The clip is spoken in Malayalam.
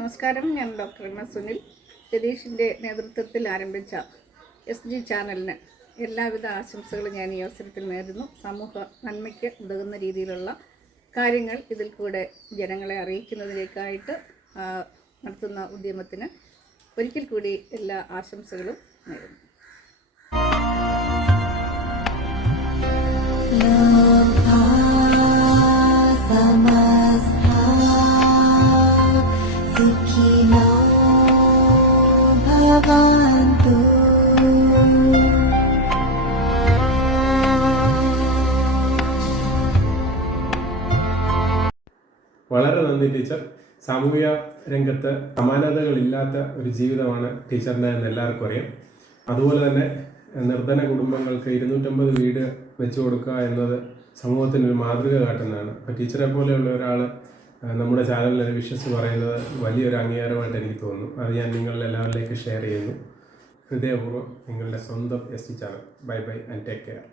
നമസ്കാരം. ഞാൻ ഡോക്ടർ എം എസ് സുനിൽ. രതീഷിൻ്റെ നേതൃത്വത്തിൽ ആരംഭിച്ച SG ചാനലിന് എല്ലാവിധ ആശംസകളും ഞാൻ ഈ അവസരത്തിൽ നേരുന്നു. സമൂഹ നന്മയ്ക്ക് ഉതകുന്ന രീതിയിലുള്ള കാര്യങ്ങൾ ഇതിൽ കൂടെ ജനങ്ങളെ അറിയിക്കുന്നതിലേക്കായിട്ട് നടത്തുന്ന ഉദ്യമത്തിന് ഒരിക്കൽ കൂടി എല്ലാ ആശംസകളും നേരുന്നു. വളരെ നന്ദി ടീച്ചർ. സാമൂഹിക രംഗത്ത് സമാനതകളില്ലാത്ത ഒരു ജീവിതമാണ് ടീച്ചറിൻ്റെ എന്ന് എല്ലാവർക്കും അറിയാം. അതുപോലെ തന്നെ നിർധന കുടുംബങ്ങൾക്ക് 250 വീട് വെച്ചു കൊടുക്കുക എന്നത് സമൂഹത്തിനൊരു മാതൃക കാട്ടുന്നതാണ്. അപ്പോൾ ടീച്ചറെ പോലെയുള്ള ഒരാൾ നമ്മുടെ ചാനലിൽ വിശ്വസിച്ച് പറയുന്നത് വലിയൊരു അംഗീകാരമായിട്ട് എനിക്ക് തോന്നുന്നു. അത് ഞാൻ നിങ്ങളിൽ എല്ലാവരിലേക്ക് ഷെയർ ചെയ്യുന്നു. ഹൃദയപൂർവ്വം നിങ്ങളുടെ സ്വന്തം SG channel. Bye bye and take care.